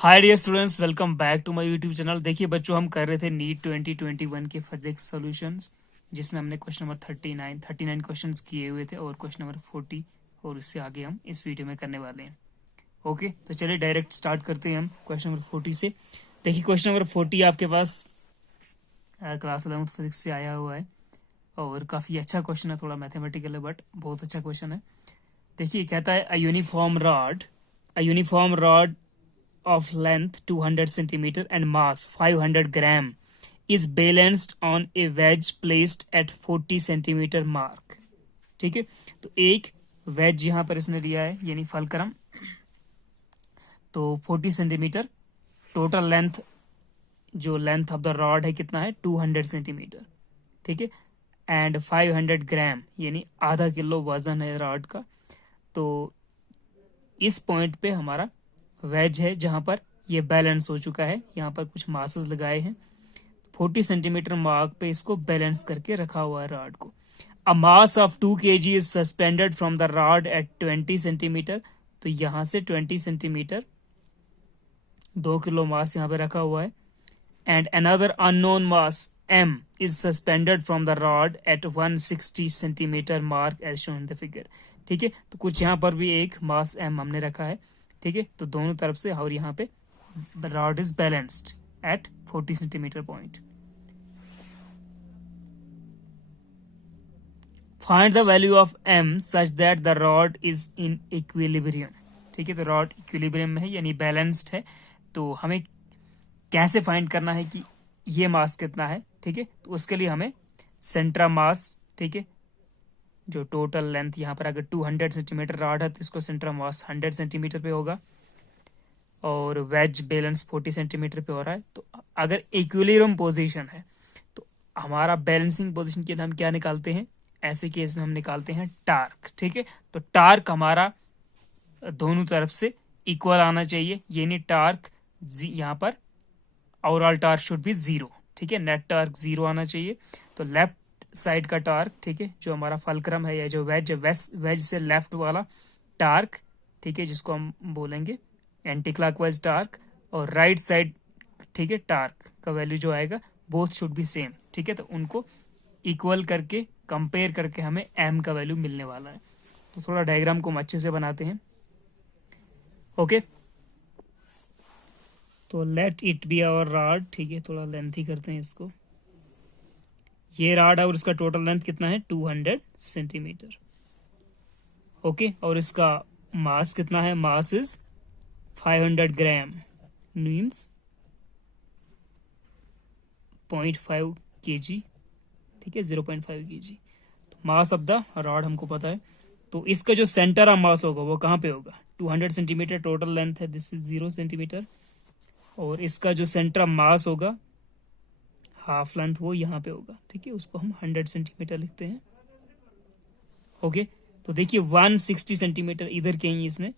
Hi dear students, welcome back to my YouTube channel. देखिए बच्चों, हम कर रहे थे नीट 2021 के फिजिक्स सॉल्यूशंस, जिसमें हमने क्वेश्चन नंबर 39 क्वेश्चंस किए हुए थे और क्वेश्चन नंबर 40 और उससे आगे हम इस वीडियो में करने वाले हैं। ओके, तो चलिए डायरेक्ट स्टार्ट करते हैं हम क्वेश्चन नंबर 40 से। देखिए क्वेश्चन नंबर 40 आपके पास क्लास 11th फिजिक्स से आया हुआ है और काफ़ी अच्छा क्वेश्चन है, थोड़ा मैथमेटिकल है बट बहुत अच्छा क्वेश्चन है। देखिए कहता है a uniform rod of length 200 centimeter and mass 500 gram is balanced on a wedge placed at 40 centimeter mark। ठीक है, तो एक वेज यहां पर इसने दिया है यानी फलक्रम, तो 40 सेंटीमीटर टोटल लेंथ, जो लेंथ ऑफ द रॉड है कितना है 200 सेंटीमीटर। ठीक है, एंड 500 ग्राम यानी आधा किलो वजन है रॉड का। तो इस पॉइंट पे हमारा वेज है जहां पर ये बैलेंस हो चुका है, यहाँ पर कुछ मासेस लगाए हैं, 40 सेंटीमीटर मार्क पे इसको बैलेंस करके रखा हुआ है रॉड को। A mass of 2 kg is suspended from the rod at 20 centimetre. तो यहाँ से 20 सेंटीमीटर 2 किलो मास यहाँ पे रखा हुआ है। And another unknown mass m is suspended from the rod at 160 centimetre mark as shown in the figure. ठीक है, तो कुछ यहाँ पर भी एक मास m हमने रखा है। ठीक है, तो दोनों तरफ से, और यहाँ पे the rod is balanced at 40 centimeter point. Find the value of m such that the rod is in equilibrium। ठीक है, तो रॉड इक्विलिब्रियम में है यानी बैलेंस्ड है। तो हमें कैसे फाइंड करना है कि ये मास कितना है। ठीक है, तो उसके लिए हमें सेंट्रा मास, ठीक है, जो टोटल लेंथ यहाँ पर अगर 200 सेंटीमीटर रॉड है तो इसको सेंट्रा मास 100 सेंटीमीटर पे होगा और वेज बैलेंस 40 सेंटीमीटर पे हो रहा है। तो अगर इक्विलिब्रियम पोजीशन है तो हमारा बैलेंसिंग पोजीशन के लिए हम क्या निकालते हैं, ऐसे केस में हम निकालते हैं टार्क। ठीक है, तो टार्क हमारा दोनों तरफ से इक्वल आना चाहिए, यानी टार्क यहाँ पर ओवरऑल टार्क शुड बी 0। ठीक है, नेट टार्क 0 आना चाहिए। तो लेफ्ट साइड का टार्क, ठीक है, जो हमारा फलक्रम है या जो वेज से लेफ्ट वाला टार्क, ठीक है, जिसको हम बोलेंगे एंटी क्लॉकवाइज टार्क, और राइट साइड, ठीक है, टार्क का वैल्यू जो आएगा बोथ शुड बी सेम। ठीक है, तो उनको इक्वल करके कंपेयर करके हमें एम का वैल्यू मिलने वाला है। तो थोड़ा डायग्राम को हम अच्छे से बनाते हैं। ओके, तो let it be our rod. ठीक है, थोड़ा लेंथी करते हैं इसको। ये रॉड है और इसका टोटल लेंथ कितना है 200 सेंटीमीटर। ओके, और इसका मास कितना है, mass is 500 gram, means 0.5 kg। ठीक है, 0.5 kg mass of the rod हमको पता है। तो इसका जो सेंटर ऑफ मास होगा वो कहाँ पे होगा, 200 सेंटीमीटर टोटल लेंथ है, दिस इज 0 सेंटीमीटर, और इसका जो सेंटर ऑफ मास होगा हाफ लेंथ वो यहाँ पे होगा। ठीक है, उसको हम 100 सेंटीमीटर लिखते हैं। ओके, तो देखिए 160 सेंटीमीटर इधर कहीं इसने,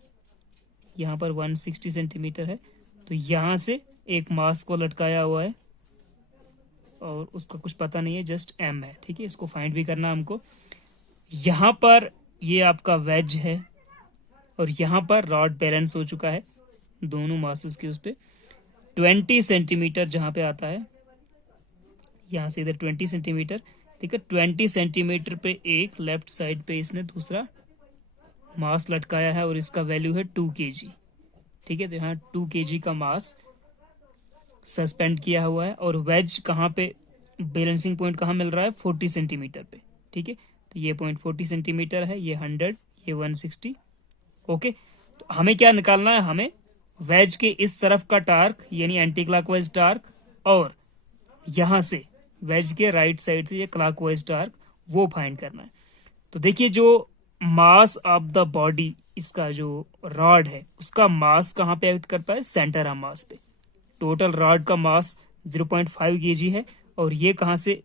यहाँ पर 160 सेंटीमीटर है, तो यहाँ से एक मास को लटकाया हुआ है और उसका कुछ पता नहीं है, जस्ट एम है। ठीक है, इसको फाइंड भी करना हमको। यहाँ पर ये आपका वेज है और यहाँ पर रॉड बैलेंस हो चुका है दोनों मासेस के उस पे। 20 सेंटीमीटर जहाँ पे आता है, यहाँ से इधर 20 सेंटीमीटर, ठीक है, 20 सेंटीमीटर पे एक लेफ्ट साइड पे इसने दूसरा मास लटकाया है और इसका वैल्यू है 2 kg। ठीक है, तो यहाँ 2 kg का मास सस्पेंड किया हुआ है और वेज कहाँ पे, बैलेंसिंग पॉइंट कहाँ मिल रहा है 40 सेंटीमीटर पे। ठीक है, तो ये पॉइंट 40 सेंटीमीटर है, ये 100, ये 160। ओके, तो हमें क्या निकालना है, हमें वेज के इस तरफ का टार्क यानी एंटी क्लॉकवाइज टार्क, और यहां से वेज के राइट साइड से ये क्लॉकवाइज टार्क वो फाइंड करना है। तो देखिए जो मास ऑफ द बॉडी, इसका जो रॉड है उसका मास कहाँ पे एक्ट करता है, सेंटर ऑफ मास पे। टोटल रॉड का मास 0.5 kg है और ये कहाँ से,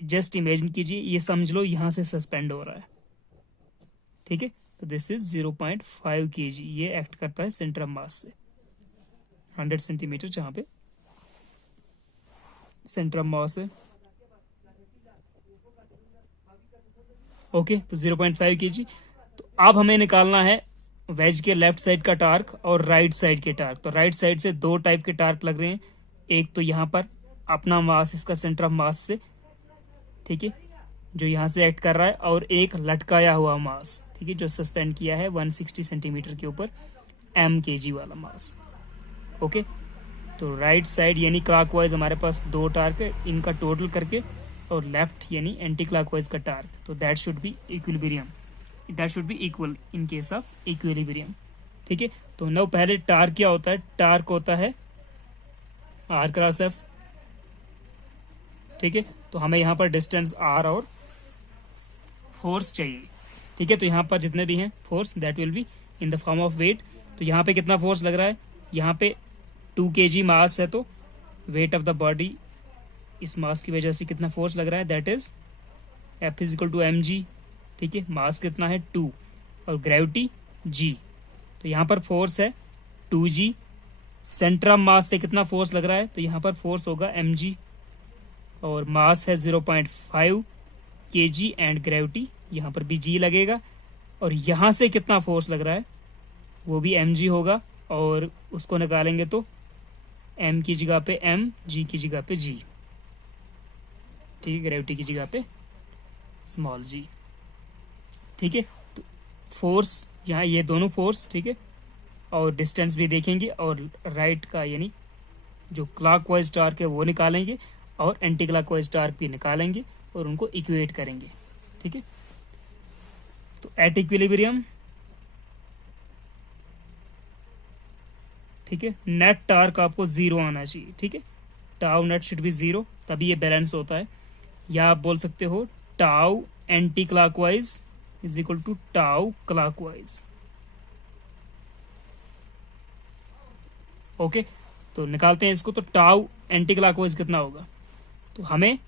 जस्ट इमेजिन कीजिए, ये समझ लो यहाँ से सस्पेंड हो रहा है। ठीक है, तो दिस इज 0.5 kg, ये एक्ट करता है सेंटर ऑफ मास से 100 सेंटीमीटर जहां पे सेंटर ऑफ मास है। ओके, तो 0.5 kg। तो अब हमें निकालना है वेज के लेफ्ट साइड का टार्क और राइट साइड के टार्क। तो राइट साइड से दो टाइप के टार्क लग रहे हैं, एक तो यहाँ पर अपना मास, इसका सेंटर ऑफ मास से, ठीक है, जो यहाँ से एक्ट कर रहा है, और एक लटकाया हुआ मास, ठीक है, जो सस्पेंड किया है 160 सेंटीमीटर के ऊपर mkg वाला मास। ओके, तो राइट साइड यानी क्लॉकवाइज हमारे पास दो टार्क है, इनका टोटल करके, और लेफ्ट यानी एंटी क्लॉकवाइज का टार्क, तो that should be equilibrium, that should be equal in case of equilibrium. ठीक है, तो नौ पहले टार्क क्या होता है? टार्क होता है r क्रॉस f। ठीक है, तो हमें यहाँ पर डिस्टेंस r और फोर्स चाहिए। ठीक है, तो यहाँ पर जितने भी हैं force, that will be in the form of weight. तो यहाँ पे कितना फोर्स लग रहा है? यहाँ पे 2 kg मास है, तो वेट ऑफ द बॉडी, इस मास की वजह से कितना फोर्स लग रहा है? That is F is equal to mg। ठीक है, मास कितना है? 2, और ग्रेविटी g। तो यहाँ पर फोर्स है 2g। सेंटर ऑफ मास से कितना फोर्स लग रहा है? तो यहाँ पर फोर्स होगा mg, और मास है 0.5 kg, एंड ग्रेविटी यहाँ पर भी g लगेगा। और यहाँ से कितना फोर्स लग रहा है? वो भी mg होगा, और उसको निकालेंगे तो m की जगह पे m, g की जगह पे g। ठीक है, ग्रेविटी की जगह पे स्मॉल g। ठीक है, तो फोर्स यहाँ, ये दोनों फोर्स, ठीक है, और डिस्टेंस भी देखेंगे, और राइट का यानी जो क्लॉकवाइज टार्क है वो निकालेंगे, और एंटी क्लॉकवाइज टार्क भी निकालेंगे, और उनको इक्वेट करेंगे। ठीक है, तो एट इक्विलिब्रियम, ठीक है, नेट टार्क आपको 0 आना चाहिए। ठीक है, टाउ नेट शुड बी 0, तभी ये बैलेंस होता है। या आप बोल सकते हो tau anticlockwise is equal to tau clockwise. Okay, तो निकालते हैं इसको। तो टाउ एंटी क्लॉकवाइज कितना होगा? तो हमें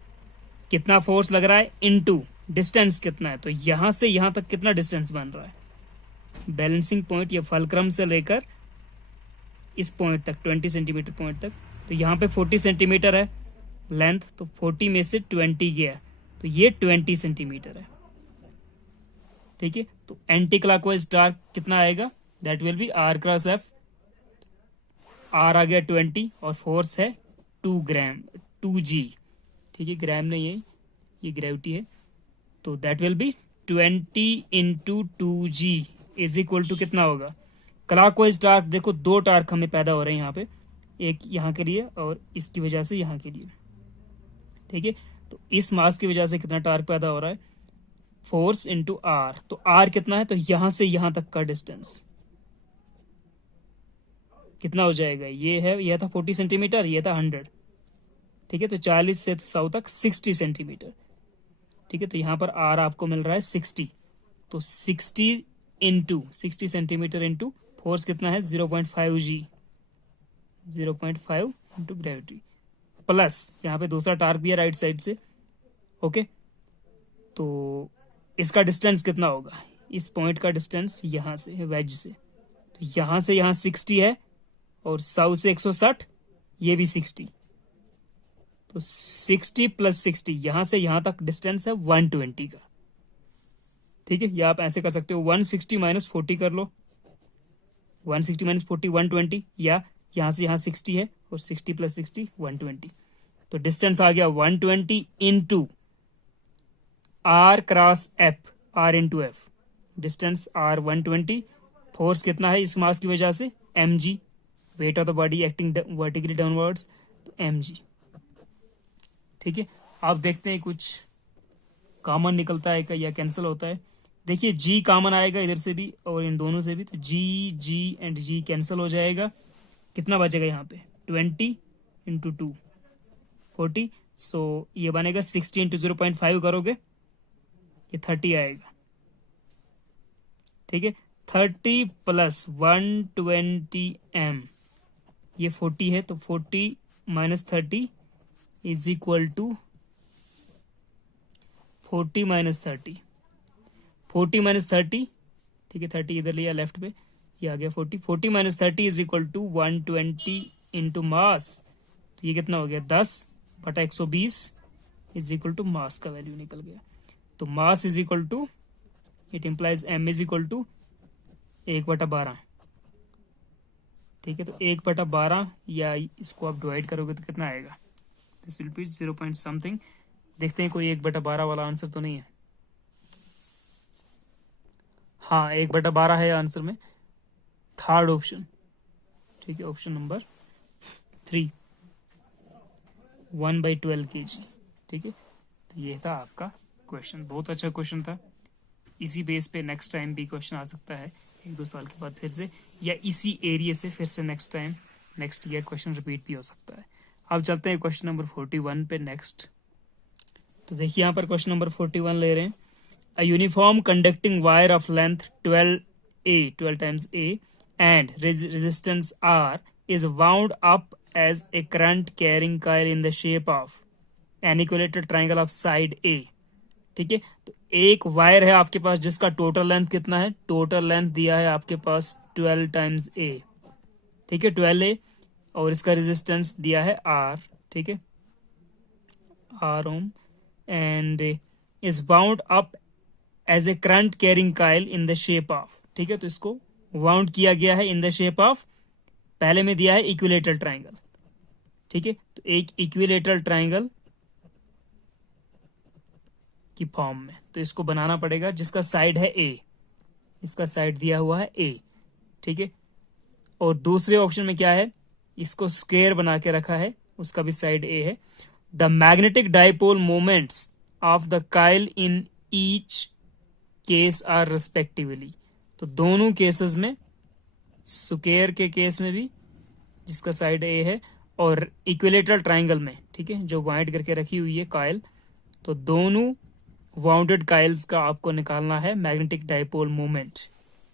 कितना फोर्स लग रहा है इनटू डिस्टेंस कितना है, तो यहां से यहां तक कितना डिस्टेंस बन रहा है? बैलेंसिंग पॉइंट या फलक्रम से लेकर इस पॉइंट तक, 20 सेंटीमीटर पॉइंट तक, तो यहाँ पे 40 सेंटीमीटर है लेंथ, तो 40 में से 20 गया, तो ये 20 सेंटीमीटर है। ठीक है, तो एंटी क्लॉकवाइज टार्क कितना आएगा? That will B r cross f। r आ गया 20, और फोर्स है 2 ग्राम, 2g। ठीक है, ग्राम नहीं है, ये ग्रेविटी है, तो that will be 20 into 2g is equal to कितना होगा? क्लॉकवाइज टार्क देखो, दो टार्क हमें पैदा हो रहे हैं यहाँ पे, एक यहाँ के लिए और इसकी वजह से यहाँ के लिए। ठीक है, तो इस मास की वजह से कितना टार्क पैदा हो रहा है? Force into R. तो आर कितना है? तो यहां से यहां तक का डिस्टेंस कितना हो जाएगा? ये है, यह था 40 सेंटीमीटर, ये था 100। ठीक है, तो 40 से 100 तक 60 सेंटीमीटर। ठीक है, तो यहाँ पर आर आपको मिल रहा है 60, तो 60 इंटू 60 सेंटीमीटर इंटू फोर्स कितना है? 0.5g, 0.5 इंटू ग्रेविटी, प्लस यहाँ पे दूसरा टार्क भी है राइट साइड से। ओके, तो इसका डिस्टेंस कितना होगा? इस पॉइंट का डिस्टेंस यहाँ से है, वेज से, तो यहाँ से यहाँ 60 है, और 100 से 160, ये भी 60, तो 60 प्लस 60, यहां से यहां तक डिस्टेंस है 120 का। ठीक है, या आप ऐसे कर सकते हो 160 माइनस 40 कर लो, 160 माइनस 40 120, या यहां से यहां 60 है, और 60 प्लस 60 120, तो डिस्टेंस आ गया 120 into r cross f, r into F, distance r 120, force कितना है इस मास की वजह से? mg, weight of the body acting vertically downwards, तो mg। ठीक है, आप देखते हैं कुछ कॉमन निकलता है या कैंसिल होता है। देखिए g कॉमन आएगा इधर से भी और इन दोनों से भी, तो g एंड g कैंसिल हो जाएगा। कितना बचेगा यहाँ पे? 20 इंटू 2 40, सो ये बनेगा 60 इंटू 0.5 करोगे, ये 30 आएगा। ठीक है, 30 प्लस 120 m, ये 40 है, तो 40 minus 30 is equal to 40 minus 30, 40 minus 30, ठीक है, 30 इधर लिया लेफ्ट पे, ये आ गया 40, 40 minus 30 is equal to 120 into mass, तो ये कितना हो गया? 10/120 इज इक्वल टू मास का वैल्यू निकल गया। तो mass is equal to, it implies m is equal to 1/12, ठीक है। तो 1/12 या इसको आप डिवाइड करोगे तो कितना आएगा, this will be 0 point something. देखते हैं कोई 1/12 वाला आंसर तो नहीं है। हाँ 1/12 है आंसर में, थर्ड ऑप्शन, ठीक है, ऑप्शन नंबर 3, 1/12 kg, ठीक है। तो ये था आपका क्वेश्चन, बहुत अच्छा क्वेश्चन था। इसी बेस पे नेक्स्ट टाइम भी क्वेश्चन आ सकता है 1-2 साल के बाद फिर से, या इसी एरिया से फिर से next time next year question repeat भी हो सकता है। अब चलते हैं क्वेश्चन नंबर 41 पे नेक्स्ट। तो देखिए यहाँ पर क्वेश्चन नंबर 41 ले रहे हैं। A uniform conducting wire of length 12 times A and resistance R is wound up as a current carrying coil in the shape of an equilateral triangle of side A, ठीक है। तो एक wire है आपके पास जिसका टोटल लेंथ कितना है, total length दिया है आपके पास 12 टाइम्स A, ठीक है, 12A, और इसका रेजिस्टेंस दिया है R, ठीक है, R ohm, and is bound up as a current carrying coil in the shape of, ठीक है। तो इसको वाउंड किया गया है इन द शेप ऑफ, पहले में दिया है इक्विलेटरल ट्राइंगल, ठीक है। तो एक इक्विलेटरल ट्राइंगल की फॉर्म में, तो इसको बनाना पड़ेगा जिसका साइड है ए, इसका साइड दिया हुआ है ए, ठीक है। और दूसरे ऑप्शन में क्या है, इसको स्क्वायर बना के रखा है, उसका भी साइड ए है। The magnetic dipole moments of the coil in each case are respectively, तो दोनों केसेस में, स्क्वायर के केस में भी जिसका साइड ए है और इक्विलेटरल ट्राइंगल में, ठीक है, जो वाइंड करके रखी हुई है काइल, तो दोनों वाउंडेड काइल्स का आपको निकालना है मैग्नेटिक डाइपोल मोमेंट,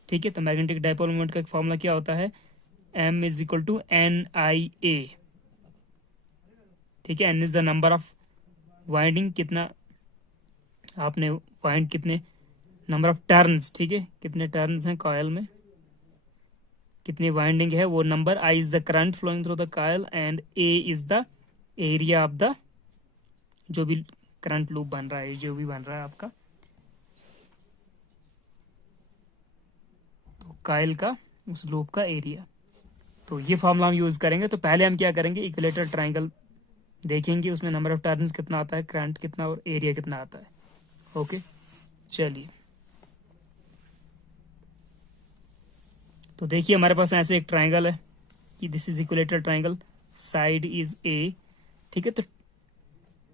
ठीक है। तो मैग्नेटिक डाइपोल मोमेंट का फॉर्मूला क्या होता है, M is equal to NIA, ठीक है। N is the number of winding, कितना आपने वाइंड, कितने नंबर ऑफ टर्न्स, ठीक है, कितने टर्न्स हैं कॉइल में, कितनी वाइंडिंग है वो number, I is the current flowing through the coil, and A is the area of the, जो भी करंट लूप बन रहा है, जो भी बन रहा है आपका, तो कॉइल का उस लूप का एरिया। तो ये फॉर्मूला हम यूज करेंगे। तो पहले हम क्या करेंगे, इक्विलेटरल ट्राइंगल देखेंगे, उसमें नंबर ऑफ टर्न्स कितना आता है, करंट कितना और एरिया कितना आता है। ओके चलिए, तो देखिए हमारे पास ऐसे एक ट्राइंगल है कि this is equilateral triangle, side is a, ठीक है। तो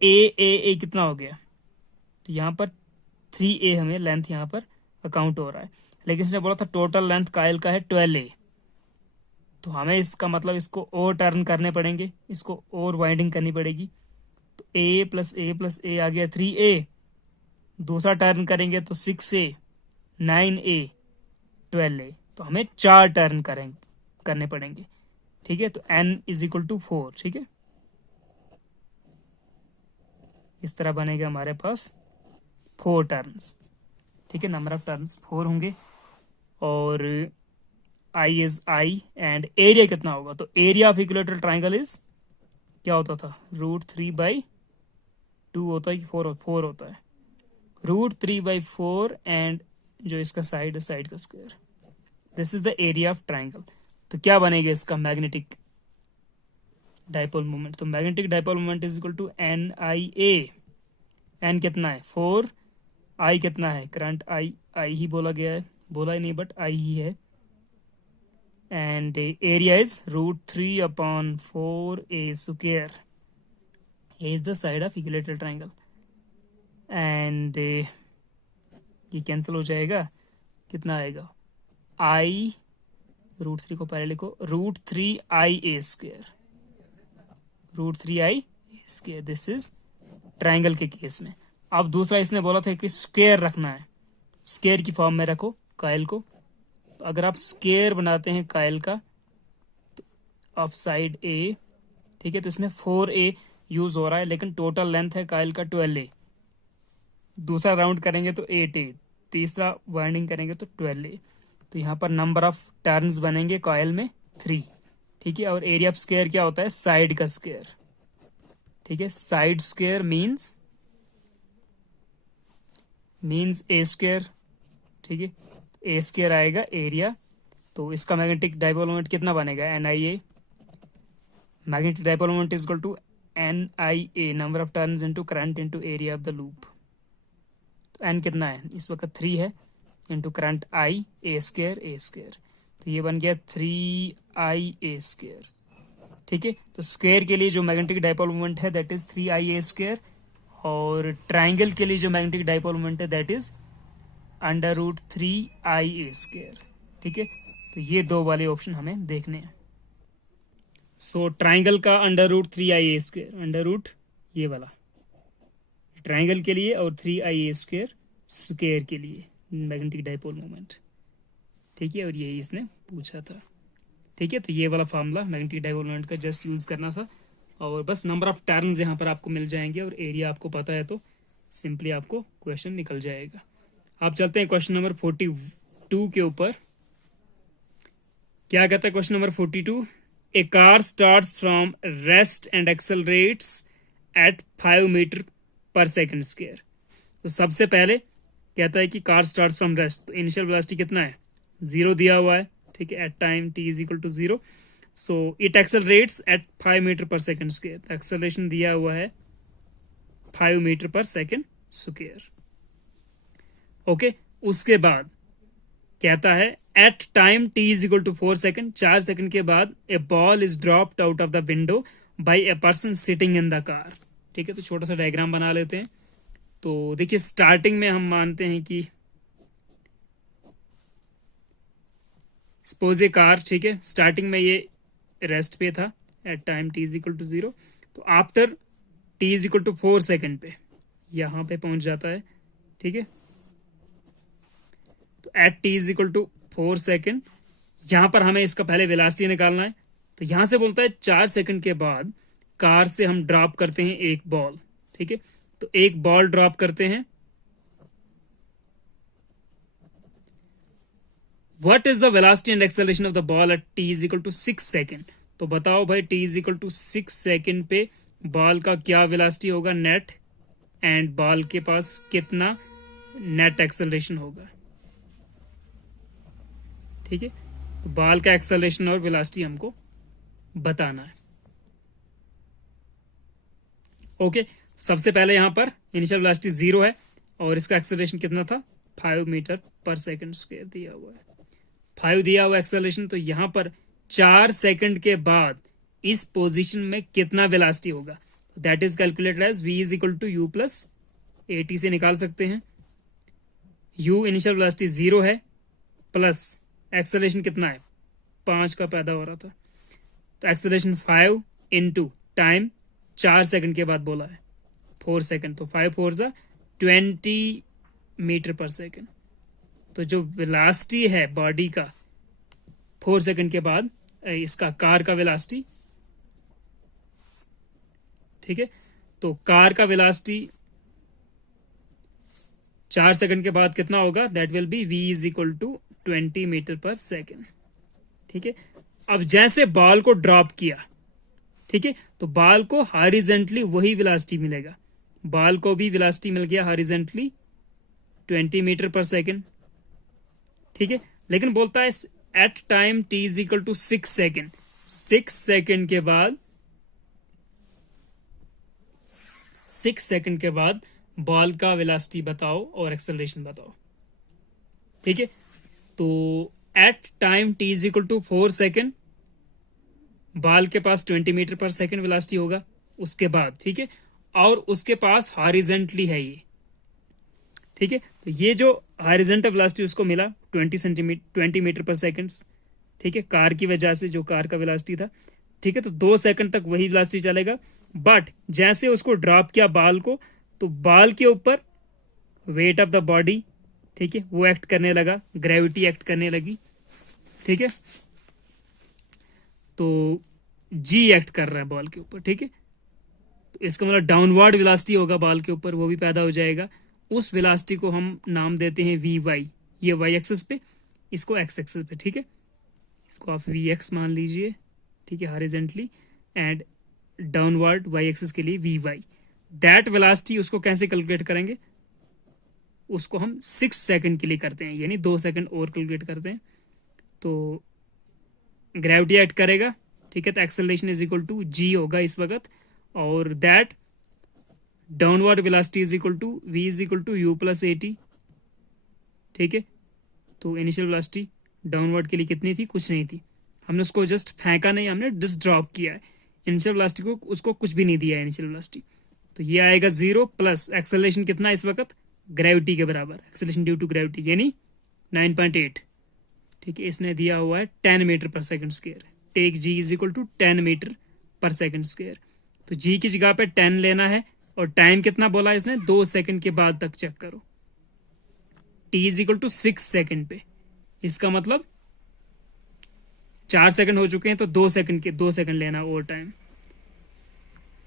ए कितना हो गया, तो यहाँ पर 3A हमें लेंथ यहाँ पर अकाउंट हो रहा है, लेकिन इसने बोला था टोटल लेंथ काइल का है 12A, तो हमें इसका मतलब इसको और टर्न करने पड़ेंगे, इसको और वाइंडिंग करनी पड़ेगी। तो A प्लस A आ गया 3A, दूसरा टर्न करेंगे तो 6A, 9A, 12A, तो हमें 4 टर्न करने पड़ेंगे, ठीक है। तो N इज इक्वल टू 4, ठीक है, इस तरह बनेगा हमारे पास 4 टर्न्स, ठीक है, नंबर ऑफ टर्न्स 4 होंगे। और I is I, and area कितना होगा, तो area of equilateral triangle is क्या होता था, √3/2 होता है कि 4 होता है, √3/4, एंड जो इसका साइड है, साइड का square, this is the area of triangle. तो क्या बनेगा इसका मैग्नेटिक डाइपोल मोमेंट, तो magnetic dipole moment is equal to NIA, N कितना है 4, I कितना है, करंट I ही बोला गया है, बोला ही नहीं बट I ही है, and area is √3/4A square, A is the side of equilateral triangle, and ये कैंसिल हो जाएगा, कितना आएगा, I √3 को पहले लिखो, √3IA square, √3IA square, this is triangle के केस में। अब दूसरा इसने बोला था कि स्क्वायर रखना है, स्क्वायर की फॉर्म में रखो काइल को। तो अगर आप स्क्वायर बनाते हैं काइल का ऑफ साइड ए, ठीक है, तो इसमें 4A यूज हो रहा है, लेकिन टोटल लेंथ है काइल का 12A, दूसरा राउंड करेंगे तो 8A, तीसरा वाइंडिंग करेंगे तो 12A, तो यहाँ पर नंबर ऑफ टर्न्स बनेंगे कॉइल में 3, ठीक है। और एरिया ऑफ स्क्वायर क्या होता है, साइड का स्क्वायर, ठीक है, side square means A square, ठीक है, A स्क्वायर आएगा एरिया तो इसका मैग्नेटिक डाइपोल मोमेंट कितना बनेगा, NIA, magnetic dipole moment is equal to NIA, number of turns into current into area of the loop. तो n कितना है इस वक्त 3 है, into current I, A square, तो ये बन गया 3IA स्क्वायर। ठीक है, तो स्क्वायर के लिए जो मैग्नेटिक डाइपोल मोमेंट है दैट इज 3IA स्क्वायर, और ट्राइंगल के लिए जो मैग्नेटिक डाइपोल मोमेंट है दैट इज √3IA स्क्वायर। ठीक है, तो ये दो वाले ऑप्शन हमें देखने हैं। सो ट्राइंगल का √3IA स्क्वायर, अंडर रूट ये वाला ट्राइंगल के लिए, और 3IA स्क्वायर स्क्वायर के लिए मैग्नेटिक डाइपोल मोमेंट। ठीक है, और यही इसने पूछा था। ठीक है, तो ये वाला फार्मूला मैग्नेटिक डाइपोल मोमेंट का जस्ट यूज करना था, और बस नंबर ऑफ टर्न्स यहाँ पर आपको मिल जाएंगे, और एरिया आपको पता है तो सिंपली आपको क्वेश्चन निकल जाएगा। आप चलते हैं क्वेश्चन नंबर 42 के ऊपर। क्या कहता है question number 42? A car starts from rest and accelerates at 5 metre per second square. तो सबसे पहले कहता है कि कार स्टार्ट्स फ्रॉम रेस्ट, तो इनिशियल वेलोसिटी कितना है, 0 दिया हुआ है। ठीक है, at time t is equal to 0, so it accelerates at 5 metre per second square, तो एक्सेलरेशन दिया हुआ है 5 metre per second square. Okay, उसके बाद कहता है at time t is equal to 4 second, 4 second के बाद a ball is dropped out of the window by a person sitting in the car. ठीक है, तो छोटा सा डायग्राम बना लेते हैं। तो देखिए स्टार्टिंग में हम मानते हैं कि सपोज ए कार, ठीक है, स्टार्टिंग में ये रेस्ट पे था at time t is equal to 0, तो after t is equal to 4 second पे यहां पे पहुंच जाता है। ठीक है, तो at t is equal to 4 second, यहां पर हमें इसका पहले वेलोसिटी निकालना है। तो यहां से बोलता है 4 सेकंड के बाद कार से हम ड्रॉप करते हैं एक बॉल। ठीक है, तो एक बॉल ड्रॉप करते हैं। What is the velocity and acceleration of the ball at t is equal to 6 second? तो बताओ भाई t is equal to 6 second पे बॉल का क्या वेलोसिटी होगा नेट, एंड बॉल के पास कितना नेट एक्सेलरेशन होगा। ठीक है, तो बॉल का एक्सेलरेशन और वेलोसिटी हमको बताना है। ओके, सबसे पहले यहां पर इनिशियल वेलोसिटी 0 है, और इसका एक्सेलरेशन कितना था, 5 मीटर पर सेकंड स्क्वायर दिया हुआ है, 5 दिया हुआ एक्सेलरेशन। तो यहां पर 4 सेकंड के बाद इस पोजीशन में कितना वेलोसिटी होगा, that is calculated as v is equal to u plus at से निकाल सकते हैं। u इनिशियल वेलोसिटी 0 है, प्लस एक्सेलरेशन कितना है, 5 का पैदा हो रहा था, तो एक्सेलरेशन 5 इंटू टाइम 4 सेकंड के बाद बोला है 4 सेकंड, तो 5 4 जा 20 मीटर पर सेकंड। तो जो वेलोसिटी है बॉडी का 4 सेकंड के बाद इसका कार का वेलोसिटी, ठीक है, तो कार का वेलोसिटी 4 सेकंड के बाद कितना होगा, that will be v is equal to 20 metre per second. ठीक है, अब जैसे बॉल को ड्रॉप किया, ठीक है, तो बॉल को हॉरिजॉन्टली वही वेलोसिटी मिलेगा, बॉल को भी वेलोसिटी मिल गया हॉरिजॉन्टली 20 मीटर पर सेकंड। ठीक है, लेकिन बोलता है at time t is equal to 6 second, 6 second के बाद 6 सेकंड के बाद बॉल का वेलोसिटी बताओ और एक्सेलरेशन बताओ। ठीक है, तो at time t is equal to 4 second ball के पास 20 मीटर पर सेकंड वेलोसिटी होगा उसके बाद। ठीक है, और उसके पास हॉरिजॉन्टली है ये। ठीक है, तो ये जो हॉरिजॉन्टल वेलोसिटी उसको मिला 20 मीटर पर सेकंड। ठीक है, कार की वजह से जो कार का वेलोसिटी था। ठीक है, तो 2 सेकंड तक वही वेलोसिटी चलेगा, बट जैसे उसको ड्रॉप किया बॉल को, तो बॉल के ऊपर वेट ऑफ द बॉडी, ठीक है, वो एक्ट करने लगा, ग्रेविटी एक्ट करने लगी। ठीक है, तो जी एक्ट कर रहा है बॉल के ऊपर। ठीक है, तो इसका मतलब डाउनवर्ड वेलोसिटी होगा बॉल के ऊपर, वो भी पैदा हो जाएगा। उस वेलोसिटी को हम नाम देते हैं वी वाई, ये वाई एक्सिस पे, इसको एक्स एक्सिस पे। ठीक है, इसको आप वी एक्स मान लीजिए। ठीक है, horizontally, and downward y axis के लिए वी वाई। दैट वेलोसिटी उसको कैसे कैलकुलेट करेंगे, उसको हम 6 सेकंड के लिए करते हैं, यानी 2 सेकंड और कैलकुलेट करते हैं। तो ग्रेविटी एक्ट करेगा, ठीक है। तो acceleration is equal to g होगा इस वक्त, और that downward velocity is equal to v is equal to u plus a t, ठीक है। तो इनिशियल वेलोसिटी डाउनवर्ड के लिए कितनी थी, कुछ नहीं थी, हमने उसको जस्ट फेंका नहीं, हमने जस्ट ड्रॉप किया है इनिशियल वेलोसिटी को, उसको कुछ भी नहीं दिया है इनिशियल वेलोसिटी। तो ये आएगा 0 प्लस एक्सेलरेशन कितना इस वक्त, ग्रेविटी के बराबर, एक्सेलरेशन ड्यू टू ग्रेविटी यानी 9.8, ठीक है। इसने दिया हुआ है 10 metre per second square, take G is equal to 10 metre per second square. तो जी की जगह पे 10 लेना है, और टाइम कितना बोला इसने, 2 सेकंड के बाद तक चेक करो, t is equal to 6 second पे, इसका मतलब 4 सेकंड हो चुके हैं, तो 2 सेकंड लेना और टाइम,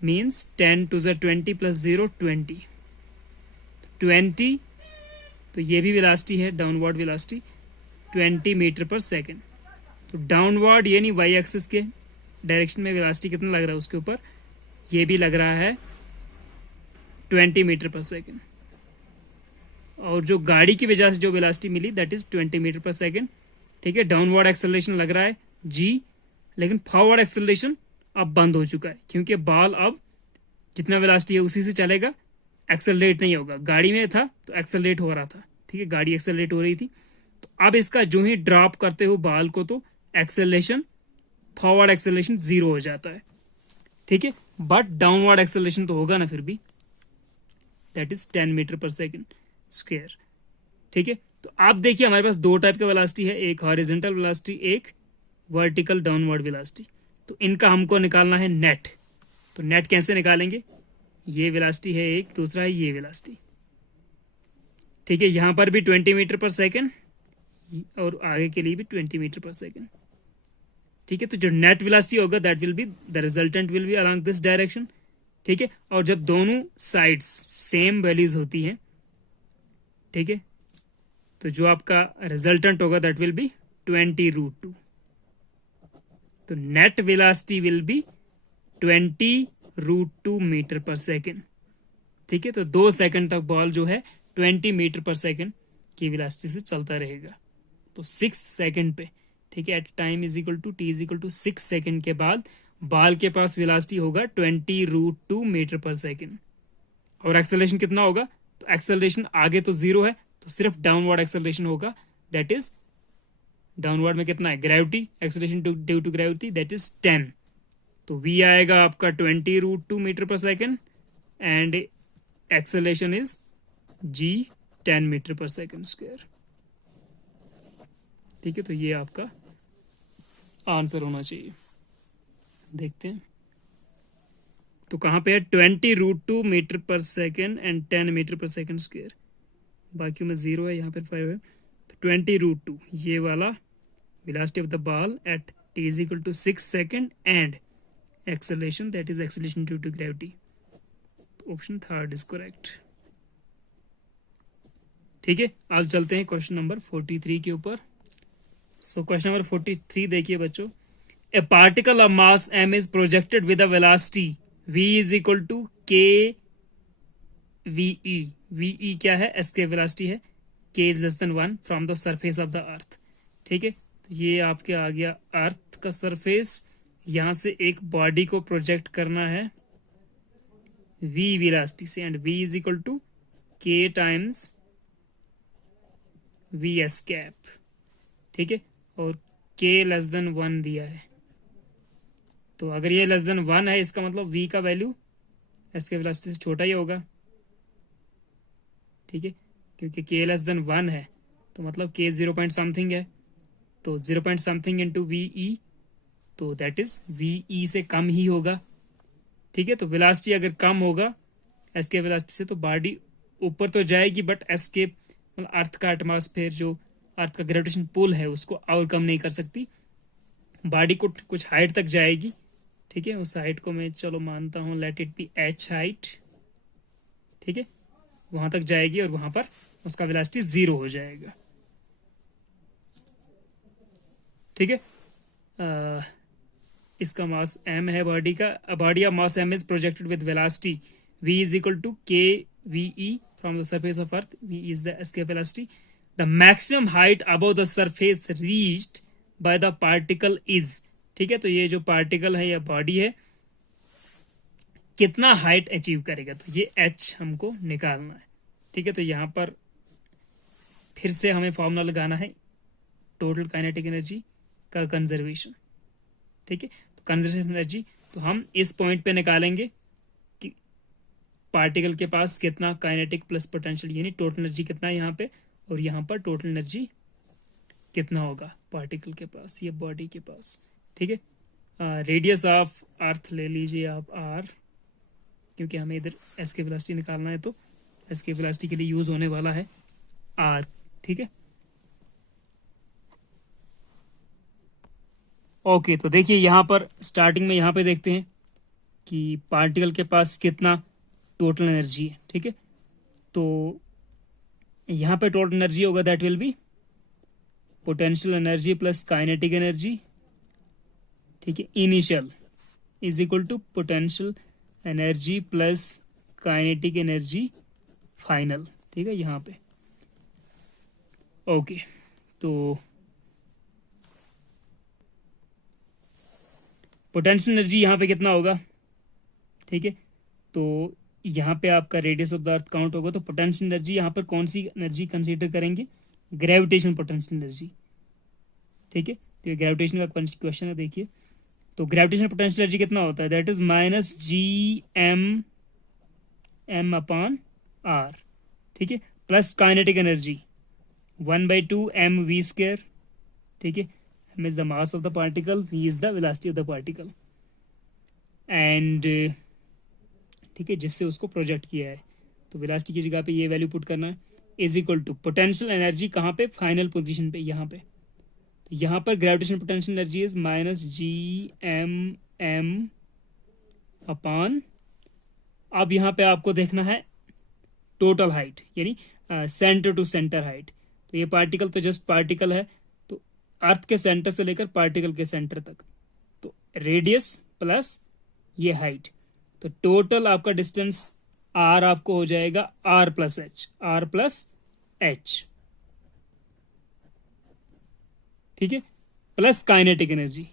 मीन्स 10 टू ज़ 20 प्लस 0 20, तो ये भी वेलोसिटी है, downward velocity 20 metre per second. तो डाउनवर्ड यानी वाई एक्सिस के डायरेक्शन में वेलोसिटी कितना लग रहा है उसके ऊपर, ये भी लग रहा है 20 मीटर पर सेकंड, और जो गाड़ी की वजह से जो वेलोसिटी मिली that is 20 metre per second, ठीक है। डाउनवर्ड एक्सेलरेशन लग रहा है जी, लेकिन फॉरवर्ड एक्सेलरेशन अब बंद हो चुका है, क्योंकि बॉल अब जितना वेलोसिटी है उसी से चलेगा, एक्सेलरेट नहीं होगा। गाड़ी में था तो एक्सेलरेट हो रहा था, ठीक है, गाड़ी एक्सेलरेट हो रही थी, तो अब इसका जो ही ड्रॉप करते हो बॉल को, तो एक्सेलरेशन, फॉरवर्ड एक्सेलरेशन 0 हो जाता है, ठीक है। बट डाउनवर्ड एक्सेलरेशन तो होगा ना फिर भी, that is 10 metre per second square, ठीक है। तो आप देखिए हमारे पास दो टाइप का वेलोसिटी है, एक हॉरिजॉन्टल वेलोसिटी, एक वर्टिकल डाउनवर्ड वेलोसिटी। तो इनका हमको निकालना है नेट। तो नेट कैसे निकालेंगे, ये वेलोसिटी है एक, दूसरा है ये वेलोसिटी, ठीक है। यहां पर भी 20 मीटर पर सेकंड, और आगे के लिए भी 20 मीटर पर सेकंड, ठीक है। तो जो नेट वेलोसिटी होगा that will B, the resultant will be along this direction, ठीक है। और जब दोनों साइड्स सेम वैल्यूज होती हैं, ठीक है, तो जो आपका रिजल्टेंट होगा दैट विल बी 20√2। तो net velocity will be 20√2 metre per second, ठीक है। तो 2 सेकंड तक बॉल जो है 20 मीटर पर सेकेंड की वेलोसिटी से चलता रहेगा। तो 6 सेकंड पे, ठीक है, at time is equal to t is equal to 6 second के बाद बॉल के पास वेलोसिटी होगा 20√2 मीटर पर सेकेंड। और एक्सेलरेशन कितना होगा, तो एक्सेलरेशन आगे तो 0 है, तो सिर्फ डाउनवर्ड एक्सेलरेशन होगा, दैट इज डाउनवर्ड में कितना है, gravity, acceleration due to gravity that is 10। तो v आएगा आपका 20√2 metre per second, and acceleration is g 10 metre per second square, ठीक है। तो ये आपका आंसर होना चाहिए। देखते हैं तो कहाँ पे है, 20√2 metre per second and 10 metre per second square, बाकी में 0 है, यहाँ पर 5 है। तो 20√2 ये वाला velocity of the ball at t is equal to 6 second and acceleration that is acceleration due to gravity. Option third is correct, ठीक है। अब चलते हैं क्वेश्चन नंबर 43 के ऊपर। सो क्वेश्चन नंबर 43 देखिए बच्चों, ए particle of mass m is projected with a velocity v is equal to k ve। ve क्या है, escape velocity है, k is less than 1 from the surface of the earth, ठीक है। तो ये आपके आ गया अर्थ का सरफेस, यहां से एक बॉडी को प्रोजेक्ट करना है v वेलोसिटी से, and v is equal to k times v escape, ठीक है। और k लेस देन 1 दिया है, तो अगर ये लेस देन 1 है इसका मतलब v का वैल्यू एस्केप वेलोसिटी से छोटा ही होगा, ठीक है। क्योंकि k लेस देन 1 है तो मतलब k 0 पॉइंट समथिंग है, तो 0 point something into V E, तो दैट इज वी ई से कम ही होगा, ठीक है। तो वेलोसिटी अगर कम होगा एस्केप वेलोसिटी से तो बॉडी ऊपर तो जाएगी, बट एस्केप मतलब अर्थ का एटमॉस्फेयर, जो अर्थ का ग्रेविटेशन पुल है उसको ओवरकम नहीं कर सकती, बॉडी को कुछ हाइट तक जाएगी, ठीक है। उस हाइट को मैं चलो मानता हूँ late it B h height, ठीक है, वहां तक जाएगी और वहां पर उसका वेलोसिटी 0 हो जाएगा, ठीक है। इसका मास m है बॉडी का, body of mass m is projected with velocity v is equal to k ve from the surface of earth, v is the escape velocity, the maximum height above the surface reached by the particle is, ठीक है। तो ये जो particle है या body है कितना height achieve करेगा, तो ये एच हमको निकालना है, ठीक है। तो यहाँ पर फिर से हमें फॉर्मूला लगाना है टोटल काइनेटिक एनर्जी का कंजर्वेशन, ठीक है। तो कंजर्वेशन एनर्जी तो हम इस पॉइंट पे निकालेंगे कि पार्टिकल के पास कितना काइनेटिक प्लस पोटेंशियल, यानी टोटल एनर्जी कितना है यहाँ पे, और यहाँ पर टोटल एनर्जी कितना होगा पार्टिकल के पास या बॉडी के पास, ठीक है। रेडियस ऑफ अर्थ ले लीजिए आप आर, क्योंकि हमें इधर एस के वेलोसिटी निकालना है, तो एस के वेलोसिटी के लिए यूज होने वाला है आर, ठीक है। ओके, तो देखिए यहाँ पर स्टार्टिंग में यहाँ पे देखते हैं कि पार्टिकल के पास कितना टोटल एनर्जी है, ठीक है। तो यहाँ पे टोटल एनर्जी होगा that will be potential energy plus kinetic energy, ठीक है। Initial is equal to potential energy plus kinetic energy final, ठीक है, यहाँ पे। ओके, तो पोटेंशियल एनर्जी यहाँ पे कितना होगा, ठीक है। तो यहाँ पे आपका radius of the earth count होगा, तो पोटेंशियल एनर्जी यहाँ पर कौन सी एनर्जी कंसीडर करेंगे, ग्रेविटेशन पोटेंशियल एनर्जी, ठीक है। तो ये ग्रेविटेशन का क्वेश्चन है, देखिए। तो ग्रेविटेशन पोटेंशियल एनर्जी कितना होता है, that is minus g m upon r, ठीक है, प्लस काइनेटिक एनर्जी 1/2 mv², ठीक है। m is the mass of the particle, v is the velocity of the particle, and ठीक है, जिससे उसको प्रोजेक्ट किया है। तो वेलोसिटी की जगह पे ये वैल्यू पुट करना है, is equal to potential energy कहाँ पे, फाइनल पोजीशन पे, यहाँ पे। तो यहाँ पर gravitation potential energy is minus GM upon, अब यहाँ पे आपको देखना है टोटल हाइट, यानी सेंटर टू सेंटर हाइट। तो ये पार्टिकल तो जस्ट पार्टिकल है, तो अर्थ के सेंटर से लेकर पार्टिकल के सेंटर तक, तो रेडियस प्लस ये हाइट, तो टोटल आपका डिस्टेंस आर आपको हो जाएगा आर प्लस एच, ठीक है, प्लस काइनेटिक एनर्जी,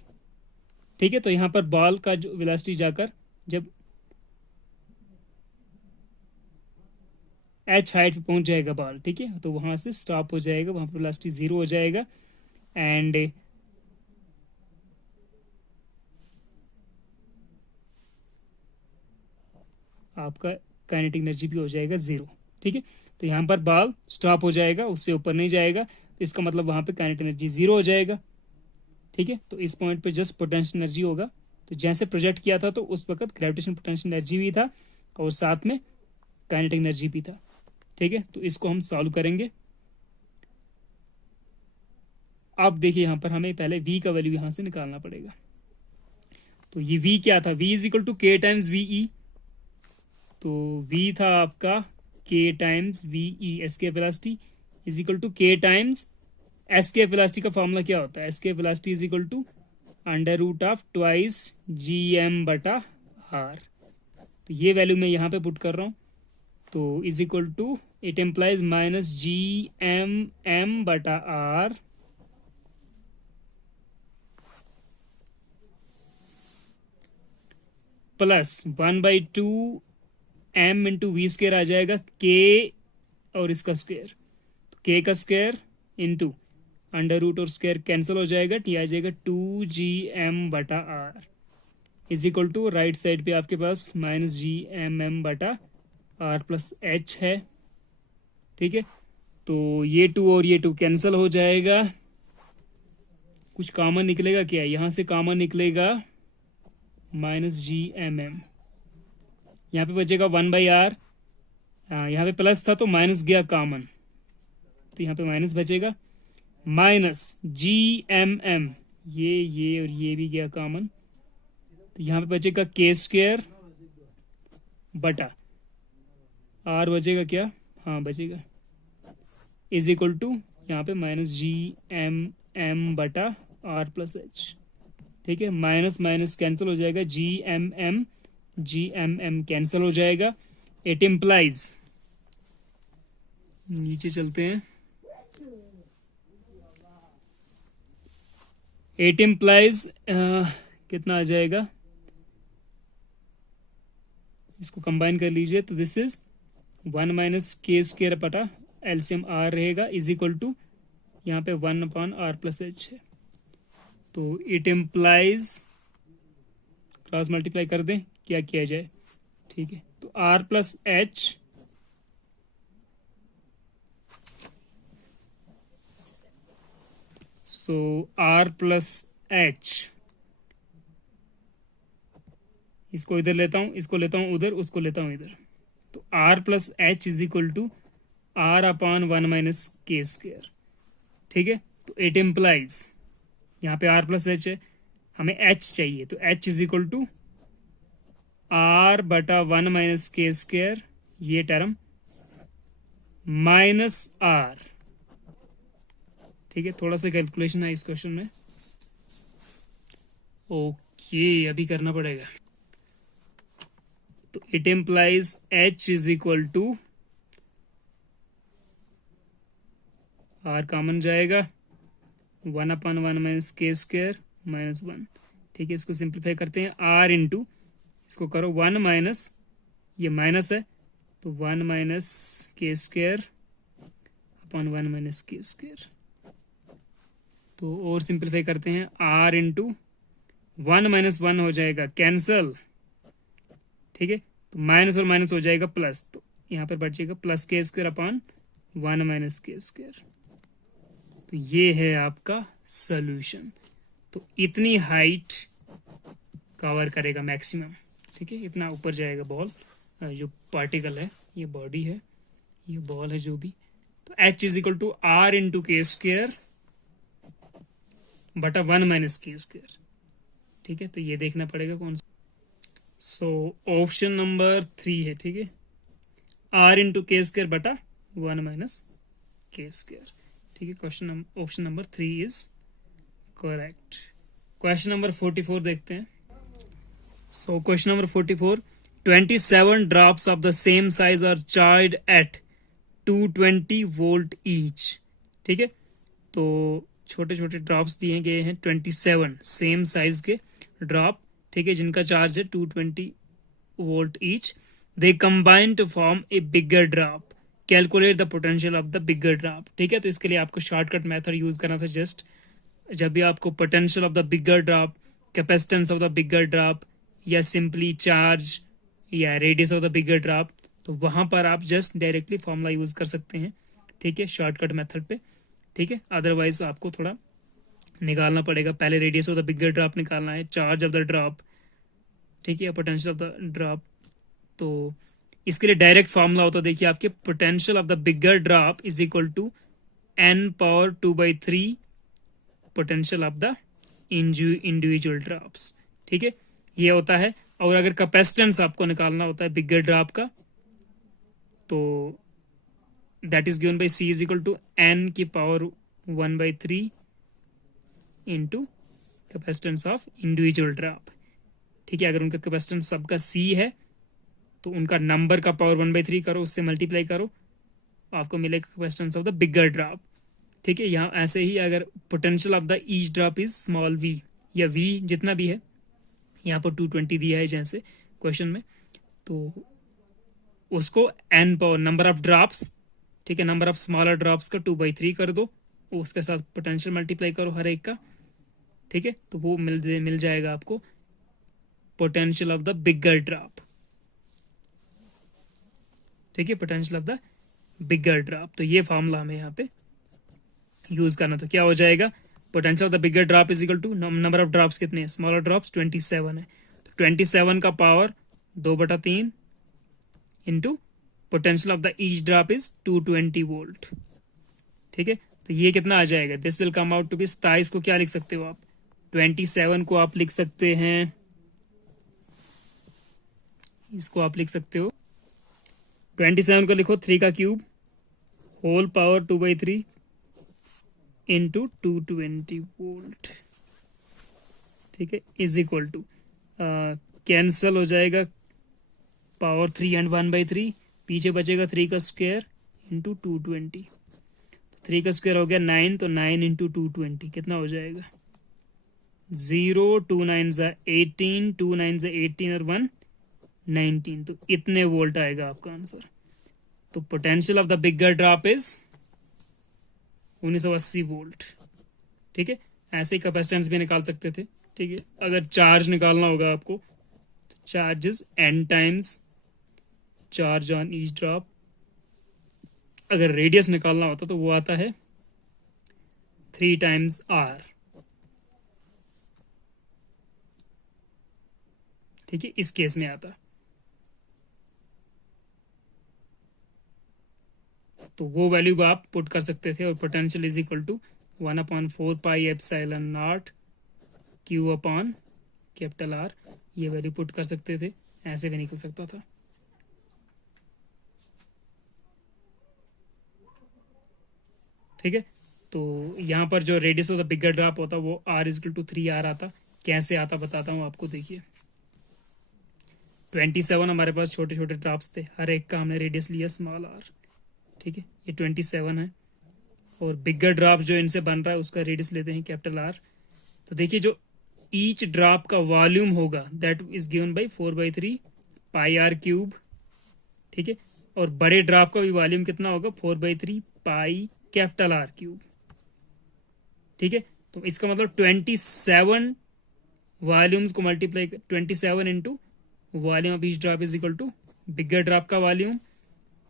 ठीक है। तो यहां पर बॉल का जो वेलोसिटी जाकर जब एच हाइट पे पहुंच जाएगा बॉल, ठीक है, तो वहां से स्टॉप हो जाएगा, वहां पर वेलोसिटी 0 हो जाएगा, एंड आपका काइनेटिक एनर्जी भी हो जाएगा 0, ठीक है। तो यहाँ पर बॉल स्टॉप हो जाएगा, उससे ऊपर नहीं जाएगा, तो इसका मतलब वहां पे काइनेटिक एनर्जी 0 हो जाएगा, ठीक है। तो इस पॉइंट पे जस्ट पोटेंशियल एनर्जी होगा, तो जैसे प्रोजेक्ट किया था तो उस वक्त ग्रेविटेशन पोटेंशियल एनर्जी भी था और साथ में काइनेटिक एनर्जी भी था, ठीक है। तो इसको हम सॉल्व करेंगे। अब देखिए यहाँ पर हमें पहले v का वैल्यू यहां से निकालना पड़ेगा। तो ये v क्या था, v is equal to k times v, तो v था आपका k times v, escape velocity is equal to k times escape velocity का फॉर्मूला क्या होता है, escape velocity is equal to under root of twice GM बटा r। तो ये वैल्यू मैं यहाँ पे पुट कर रहा हूँ, तो is equal to it implies minus GM बटा r plus 1/2 m into v² आ जाएगा k और इसका स्क्वायर, तो k का स्क्वायर इंटू अंडर रूट और स्क्वायर कैंसिल हो जाएगा, t आ जाएगा 2GM बटा r is equal to right side पे आपके पास माइनस GM बटा r प्लस h है, ठीक है। तो ये 2 और ये 2 कैंसिल हो जाएगा, कुछ कॉमन निकलेगा क्या, यहां से कॉमन निकलेगा माइनस GM, यहाँ पे बचेगा 1/r, यहाँ पे प्लस था तो माइनस गया कॉमन, तो यहाँ पे माइनस बचेगा, माइनस GM, ये और ये भी गया कॉमन, तो यहाँ पे बचेगा k² बटा r बचेगा क्या, हाँ बचेगा, इज इक्वल टू यहाँ पे माइनस GM बटा r प्लस h, ठीक है। माइनस माइनस कैंसिल हो जाएगा, GM कैंसिल हो जाएगा, इट इम्प्लाइज, नीचे चलते हैं, 8 इम्प्लाइज कितना आ जाएगा, इसको कंबाइन कर लीजिए तो this is 1 minus k square बटा एलसीएम आर रहेगा इज इक्वल टू यहाँ पे 1 अपॉन आर प्लस एच है। तो इट इम्प्लाइज क्रॉस मल्टीप्लाई कर दें, क्या किया जाए, ठीक है। तो r plus h so r plus h, इसको इधर लेता हूं, इसको लेता हूं उधर, उसको लेता हूं इधर। तो r plus h is equal to r upon 1 minus k square, ठीक है। तो इट इम्प्लाइज, यहाँ पे आर प्लस एच है, हमें एच चाहिए, तो h is equal to r बटा 1 माइनस के स्क्र, ये टर्म माइनस आर, ठीक है। थोड़ा सा कैलकुलेशन है इस क्वेश्चन में, ओके अभी करना पड़ेगा। तो it implies h is equal to, r common जाएगा, 1 अपॉन 1 माइनस के स्क्र माइनस 1, ठीक है। इसको सिंप्लीफाई करते हैं, आर इंटू इसको करो 1 माइनस, ये माइनस है तो 1 minus k square upon 1 minus k square. तो और सिंप्लीफाई करते हैं, आर इंटू 1 माइनस 1 हो जाएगा कैंसल, ठीक है। तो माइनस और माइनस हो जाएगा प्लस, तो यहाँ पर बचेगा प्लस के square upon 1 minus k square. तो ये है आपका सॉल्यूशन। तो इतनी हाइट कवर करेगा मैक्सिमम, ठीक है। इतना ऊपर जाएगा बॉल, जो पार्टिकल है, ये बॉडी है, ये बॉल है जो भी। तो h is equal to r into k square बटा 1 माइनस के स्क्र, ठीक है। तो ये देखना पड़ेगा कौन सा। सो ऑप्शन नंबर 3 है, ठीक है, आर इंटू के स्क्र बटा 1 माइनस के स्क्र, ठीक है। Question option number 3 is correct. Question number 44 देखते हैं। So question number 44, 27 drops of the same size are charged at 220 volt each, ठीक है। तो छोटे छोटे ड्रॉप्स दिए गए हैं 27 सेम साइज के ड्रॉप, ठीक है, जिनका चार्ज है 220 volt each. They combine to form a bigger drop, calculate the potential of the bigger drop, ठीक है। तो इसके लिए आपको शॉर्टकट मेथड यूज करना था। जस्ट जब भी आपको potential of the bigger drop, capacitance of the bigger drop, या सिंपली चार्ज या radius of the bigger drop, तो वहां पर आप जस्ट डायरेक्टली फॉर्मूला यूज कर सकते हैं, ठीक है, शॉर्टकट मेथड पे, ठीक है। अदरवाइज आपको थोड़ा निकालना पड़ेगा, पहले radius of the bigger drop निकालना है, चार्ज ऑफ द ड्रॉप, ठीक है, पोटेंशियल ऑफ द ड्रॉप। तो इसके लिए डायरेक्ट फॉर्मूला होता है, देखिए आपके potential of the bigger drop is equal to n power 2/3 potential of the individual drops, ठीक है, ये होता है। और अगर कैपेसिटेंस आपको निकालना होता है बिगर ड्रॉप का, तो that is given by c is equal to n की power 1/3 into capacitance of individual drop, ठीक है। अगर उनका कैपेसिटेंस सबका c है तो उनका नंबर का पावर 1/3 करो, उससे मल्टीप्लाई करो, आपको मिलेगा capacitance of the bigger drop, ठीक है। यहाँ ऐसे ही अगर potential of the each drop is small v, या v जितना भी है, यहाँ पर 220 दिया है जैसे क्वेश्चन में, तो उसको n power number of drops, ठीक है, नंबर ऑफ स्मॉलर ड्रॉप्स का 2/3 कर दो, उसके साथ पोटेंशियल मल्टीप्लाई करो हर एक का, ठीक है। तो वो मिल जाएगा आपको potential of the bigger drop, ठीक है, potential of the bigger drop. तो ये फॉर्मूला हमें यहाँ पे यूज करना, तो क्या हो जाएगा, potential of the bigger drop is equal to number of drops कितने हैं, स्मॉलर ड्रॉप्स 27 है, तो 27 का power 2/3 into potential of the each drop is 220 volt, ठीक है। तो ये कितना आ जाएगा, this will come out to be 27 को क्या लिख सकते हो आप, 27 को आप लिख सकते हैं, इसको आप लिख सकते हो 27 को लिखो 3 का cube whole power 2/3 into 220 volt, ठीक है, इज इक्वल टू कैंसल हो जाएगा पावर 3 एंड 1/3, पीछे बचेगा 3 का स्क्वायर इंटू 220, 3 का स्क्वायर हो गया 9, तो 9 इंटू 220 कितना हो जाएगा 0, 2 9 18, 2 9 18 और 1 19, तो इतने वोल्ट आएगा आपका आंसर। तो potential of the bigger drop is 1980 volt. ठीक है, ऐसे ही कैपेसिटेंस भी निकाल सकते थे। ठीक है, अगर चार्ज निकालना होगा आपको, तो charge is n times charge on each drop. अगर रेडियस निकालना होता तो वो आता है 3 टाइम्स r। ठीक है, इस केस में आता। तो वो वैल्यू आप पुट कर सकते थे, और potential is equal to 1/4 pi epsilon naught q upon capital r, ये वैल्यू पुट कर सकते थे, ऐसे भी निकल सकता था। ठीक है, तो यहाँ पर जो radius of the bigger drop होता वो r इजकल टू 3r आता। कैसे आता बताता हूँ आपको। देखिए 27 हमारे पास छोटे छोटे ड्रॉप्स थे, हर एक का हमने रेडियस लिया स्मॉल r। ठीक है, ये 27 है, और बिगर ड्रॉप जो इनसे बन रहा है उसका रेडियस लेते हैं कैपिटल R। तो देखिए जो ईच ड्रॉप का वॉल्यूम होगा that is given by 4/3 pi r cube. ठीक है, और बड़े ड्रॉप का भी वॉल्यूम कितना होगा 4/3 पाई कैपिटल R क्यूब। ठीक है, तो इसका मतलब 27 वॉल्यूम्स को multiply 27 into volume of each drop is equal to bigger drop का वॉल्यूम।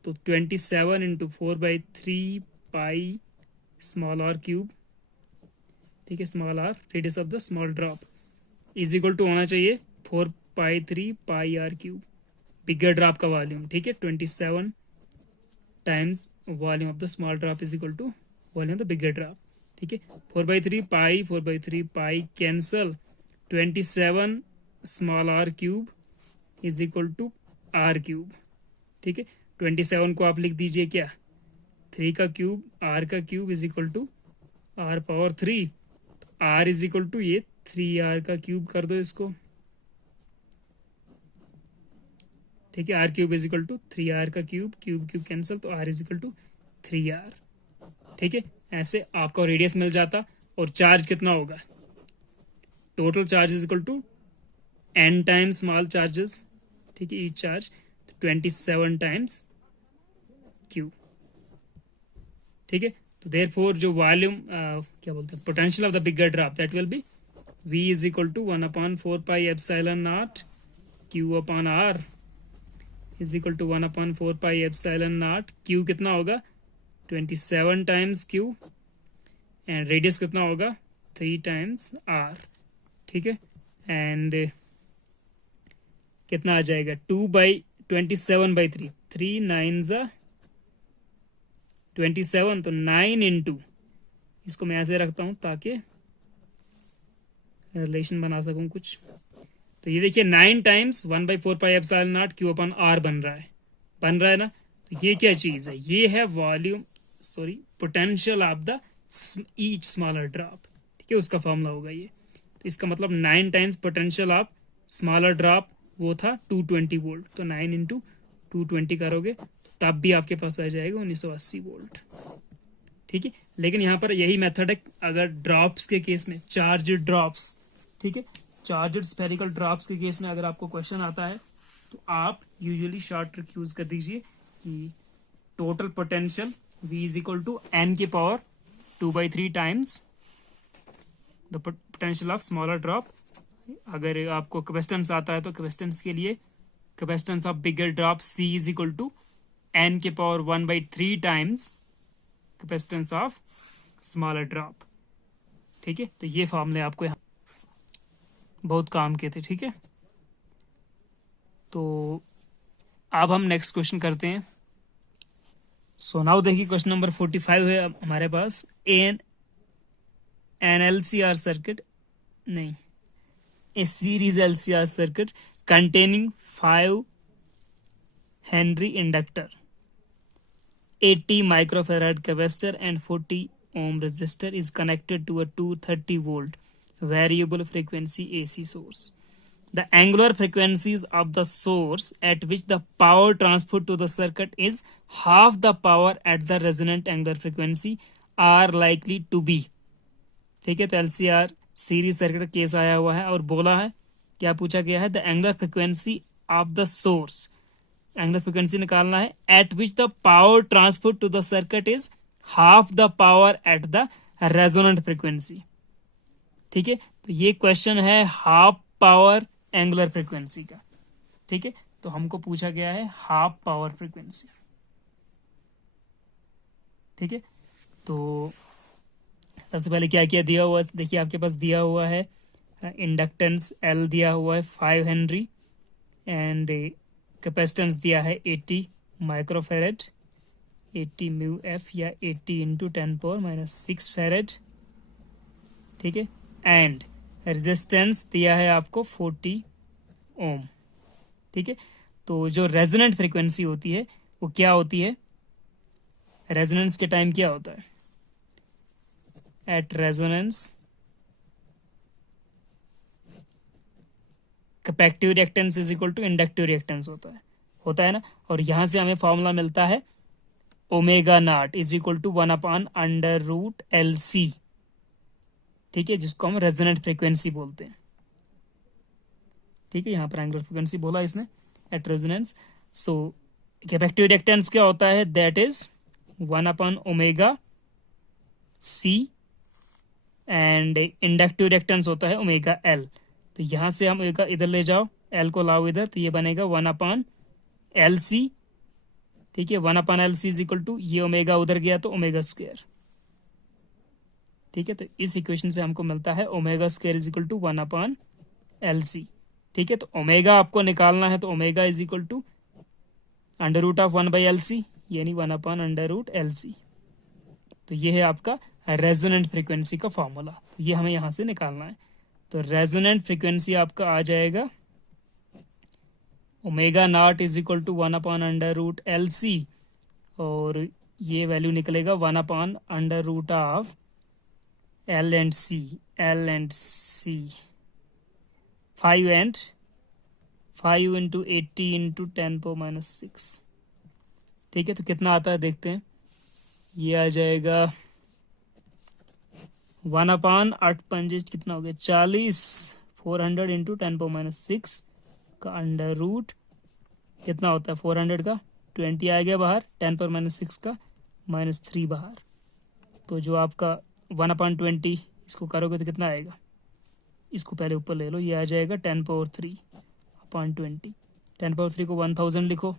तो 27 into 4/3 pi small r cube. ठीक है, small r radius of the small drop is equal to होना चाहिए 4/3 pi r cube, bigger drop का volume. ठीक है, 27 times volume of the small drop is equal to volume of the bigger drop. ठीक है, 4/3 pi cancel 27 small r cube is equal to r cube. ठीक है, 27 को आप लिख दीजिए क्या 3 का क्यूब, r का cube is equal to r power 3। तो r इज इक्वल टू ये 3r का क्यूब कर दो इसको। ठीक है, r cube is equal to 3r का क्यूब, क्यूब क्यूब कैंसिल, तो r is equal to 3r। ठीक है, ऐसे आपको रेडियस मिल जाता। और चार्ज कितना होगा, total charge is equal to n times small charges. ठीक है, ईच चार्ज 27 टाइम्स क्यू। ठीक है, तो देयरफॉर जो वॉल्यूम क्या बोलते हैं potential of the bigger drop that will be v is equal to 1/4 pi epsilon naught q upon r is equal to 1/4 pi epsilon naught. q कितना होगा 27 times q, and radius कितना होगा 3 times r। ठीक है, and कितना आ जाएगा 2/27/3, 3 9 27, तो 9 इंटू, इसको मैं ऐसे रखता हूं ताकि रिलेशन बना सकूं कुछ। तो ये देखिए 9 times 1/4 pi epsilon naught q upon r बन रहा है ना। तो ये क्या चीज है, ये है volume potential of the each smaller drop. ठीक है, उसका फॉर्मूला होगा ये। तो इसका मतलब 9 times potential of smaller drop वो था 220 वोल्ट। तो 9 इंटू 220 करोगे तब भी आपके पास आ जाएगा 1980 वोल्ट। ठीक है, लेकिन यहाँ पर यही मेथड है अगर ड्रॉप्स के केस में, चार्ज ड्रॉप्स। ठीक है, चार्ज स्फेरिकल ड्रॉप्स के केस में अगर आपको क्वेश्चन आता है तो आप यूजुअली शॉर्ट ट्रिक यूज कर दीजिए कि total potential v is equal to n की power 2/3 times the potential of smaller drop. अगर आपको कैपेसिटेंस आता है तो कैपेसिटेंस के लिए capacitance of bigger drop c is equal to n के power 1/3 times capacitance of smaller drop. ठीक है, तो ये फॉर्मूले आपको यहाँ बहुत काम के थे। ठीक है, तो अब हम नेक्स्ट क्वेश्चन करते हैं। सो नाउ देखिए क्वेश्चन नंबर 45 है हमारे पास। एन LCR सर्किट नहीं, a series LCR circuit containing 5 Henry inductor, 80 microfarad capacitor and 40 ohm resistor is connected to a 230 volt variable frequency AC source. The angular frequencies of the source at which the power transferred to the circuit is half the power at the resonant angular frequency are likely to be. ठीक है, तो LCR series circuit case आया हुआ है और बोला है, क्या पूछा गया है, the angular frequency of the source, angular frequency निकालना है at which the power transfer to the circuit is half the power at the resonant frequency. ठीक है, तो ये क्वेश्चन है हाफ पावर एंगुलर फ्रिक्वेंसी का। ठीक है, तो हमको पूछा गया है हाफ पावर फ्रिक्वेंसी। ठीक है, तो सबसे पहले क्या क्या दिया हुआ है, देखिए आपके पास दिया हुआ है इंडक्टेंस L दिया हुआ है 5 हेनरी एंड कैपेसिटेंस दिया है 80 माइक्रोफेरेड, 80 म्यू एफ या 80 इंटू 10⁻⁻6 फेरेड। ठीक है, एंड रेजिस्टेंस दिया है आपको 40 ओम। ठीक है, तो जो रेजोनेंट फ्रीक्वेंसी होती है वो क्या होती है, रेजोनेंस के टाइम क्या होता है, at resonance capacitive reactance is equal to inductive reactance होता है ना। और यहां से हमें फॉर्मूला मिलता है omega naught is equal to 1/√LC। ठीक है, जिसको हम रेजोनेंट फ्रीक्वेंसी बोलते हैं। ठीक है, यहाँ पर एंगुलर फ्रीक्वेंसी बोला इसने at resonance. So capacitive reactance क्या होता है, that is 1/ωc and inductive reactance होता है ωL। तो यहां से हम इधर ले जाओ, L को लाओ इधर, तो ये बनेगा 1/LC। ठीक है, 1/LC इज इक्वल टू, ये ओमेगा उधर गया तो ओमेगा स्क्वायर। ठीक है, तो इस इक्वेशन से हमको मिलता है omega square is equal to 1/LC। ठीक है, तो ओमेगा आपको निकालना है, तो omega is equal to √1/LC यानी 1/√LC। तो ये है आपका रेजोनेंट फ्रीक्वेंसी का फॉर्मूला, तो ये हमें यहां से निकालना है। तो रेजोनेंट फ्रीक्वेंसी आपका आ जाएगा omega naught is equal to 1/√LC और ये वैल्यू निकलेगा 1/√ऑफ L and C 5 into 80 into 10⁻⁶। ठीक है, तो कितना आता है देखते हैं, ये आ जाएगा 1/8 कितना हो गया 40, 400 इंटू 10⁻⁶ का अंडर रूट कितना होता है 400 का 20 आ गया बाहर, 10⁻⁶ का -3 बाहर। तो जो आपका 1/20 इसको करोगे तो कितना आएगा, इसको पहले ऊपर ले लो, ये आ जाएगा 10⁻3/20। 10⁻3 को 1000 लिखो,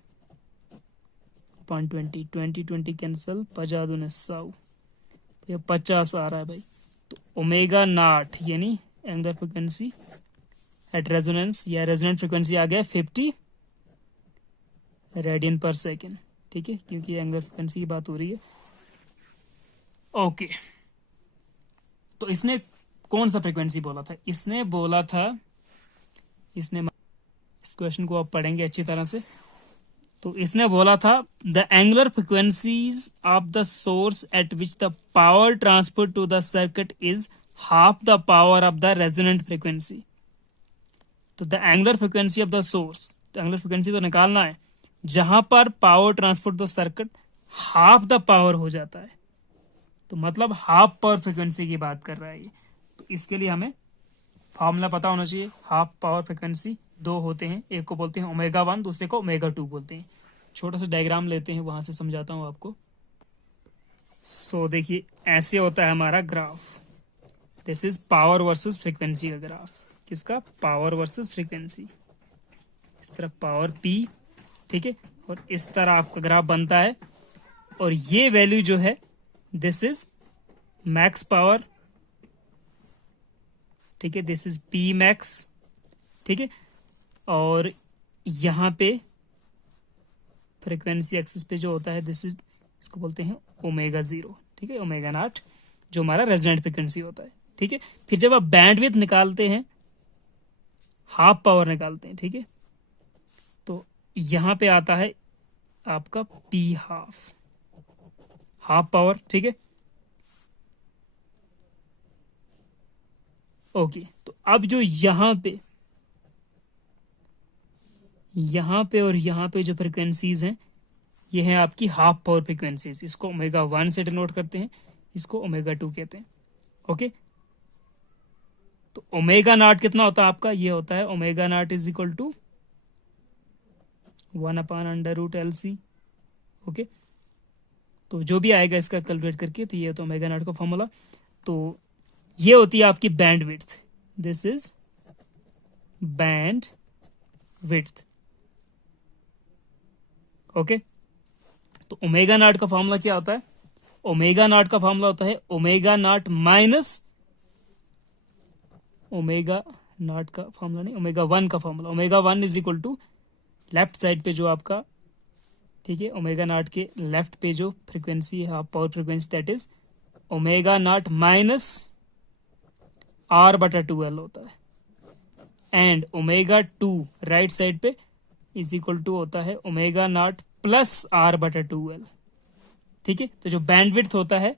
20 20 कैंसिल, 50 दूने 100, तो ये 50 आ रहा है भाई। तो ओमेगा नॉट यानी एंगुलर फ्रिक्वेंसी एट रेजोनेंस या रेजोनेंट फ्रिक्वेंसी आ गया 50 रेडियन पर सेकेंड। ठीक है, क्योंकि एंगुलर फ्रिक्वेंसी की बात हो रही है। ओके, तो इसने कौन सा फ्रिक्वेंसी बोला था, इसने बोला था, इस क्वेश्चन को आप पढ़ेंगे अच्छी तरह से, तो इसने बोला था the angular frequencies of the source at which the power transfer to the circuit is half the power of the resonant frequency. तो the angular frequency of the source, angular frequency तो निकालना है जहां पर power transfer to the circuit half the power हो जाता है, तो मतलब हाफ पावर फ्रिक्वेंसी की बात कर रहा है ये। तो इसके लिए हमें फॉर्मूला पता होना चाहिए। हाफ पावर फ्रिक्वेंसी दो होते हैं, एक को बोलते हैं ω1, दूसरे को ω2 बोलते हैं। छोटा सा डायग्राम लेते हैं, वहां से समझाता हूं आपको। सो देखिए ऐसे होता है हमारा graph, this is power versus frequency का ग्राफ। किसका, पावर वर्सेस फ्रीक्वेंसी। इस तरह पावर P, ठीक है, और इस तरह आपका ग्राफ बनता है। और ये वैल्यू जो है दिस इज मैक्स पावर, ठीक है, दिस इज P मैक्स, ठीक है, और यहां पे फ्रीक्वेंसी एक्सिस पे जो होता है दिस इज, इसको बोलते हैं ω0, ठीक है, ω0 जो हमारा रेजोनेंट फ्रीक्वेंसी होता है। ठीक है, फिर जब आप बैंडविड्थ निकालते हैं, हाफ पावर निकालते हैं, ठीक है, तो यहां पे आता है आपका P हाफ पावर। ठीक है, ओके, तो अब जो यहां पे और यहां पे जो फ्रिक्वेंसीज हैं ये है आपकी हाफ पावर फ्रिक्वेंसीज। इसको ω1 से डिनोट करते हैं, इसको ω2 कहते हैं। ओके, तो ओमेगा नॉट कितना होता है आपका, ये होता है omega naught is equal to 1/√LC। Okay, तो जो भी आएगा इसका कैलकुलेट करके, तो ये तो ओमेगा नॉट का फॉर्मूला। तो ये होती है आपकी bandwidth, this is bandwidth. Okay, तो ओमेगा नॉट का फॉर्मूला क्या होता है, ओमेगा नॉट का फॉर्मूला होता है omega naught minus omega naught का फॉर्मूला नहीं, ओमेगा 1 का formula. Omega 1 is equal to left side पे जो आपका, ठीक है, ओमेगा नॉट के लेफ्ट पे जो फ्रीक्वेंसी है, half power frequency, that is omega naught minus R/2L होता है। एंड ओमेगा 2 राइट साइड पे इज इक्वल टू होता है ओमेगा नॉट प्लस R/2L। ठीक है, तो जो बैंडविड्थ होता है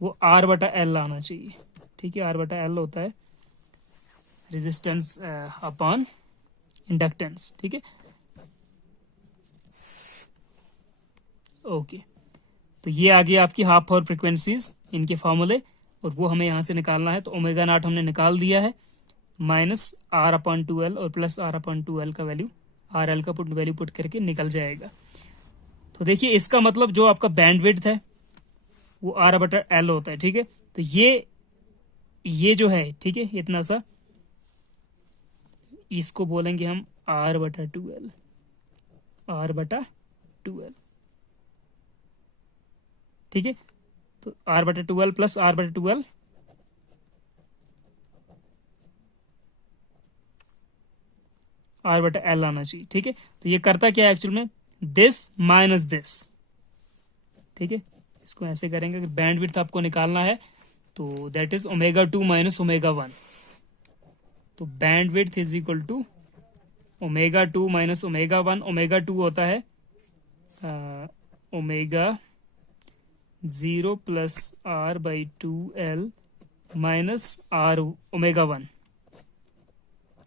वो R/L आना चाहिए। ठीक है, R/L होता है रेजिस्टेंस अपॉन इंडक्टेंस। ठीक है, ओके, तो ये आ गया आपकी हाफ पावर फ्रीक्वेंसीज, इनके फॉर्मूले, और वो हमें यहां से निकालना है। तो ओमेगा नॉट हमने निकाल दिया है, माइनस R/2L और प्लस R/2L का वैल्यू, RL का वैल्यू पुट करके निकल जाएगा। तो देखिए इसका मतलब जो आपका बैंडविड्थ है वो R/L होता है। ठीक है, तो ये जो है, ठीक है, इतना सा, इसको बोलेंगे हम R/2L, R/2L। ठीक है, तो R/2L प्लस R/2L R/L आना चाहिए। ठीक है, तो ये करता क्या है एक्चुअल में, दिस माइनस दिस। ठीक है, इसको ऐसे करेंगे, अगर बैंडविड्थ आपको निकालना है तो that is omega 2 minus omega 1। तो bandwidth is equal to omega 2 minus omega 1। Omega 2 होता है omega 0 plus R/2L minus R omega 1,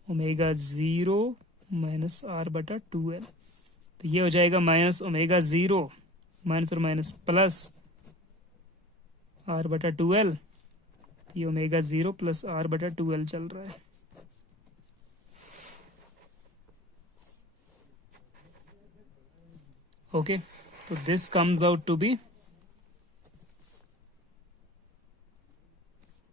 omega 0 minus R/2L। तो ये हो जाएगा माइनस ओमेगा 0 माइनस और माइनस प्लस R/2L। ये ओमेगा 0 प्लस R/2L चल रहा है। ओके, तो this comes out to be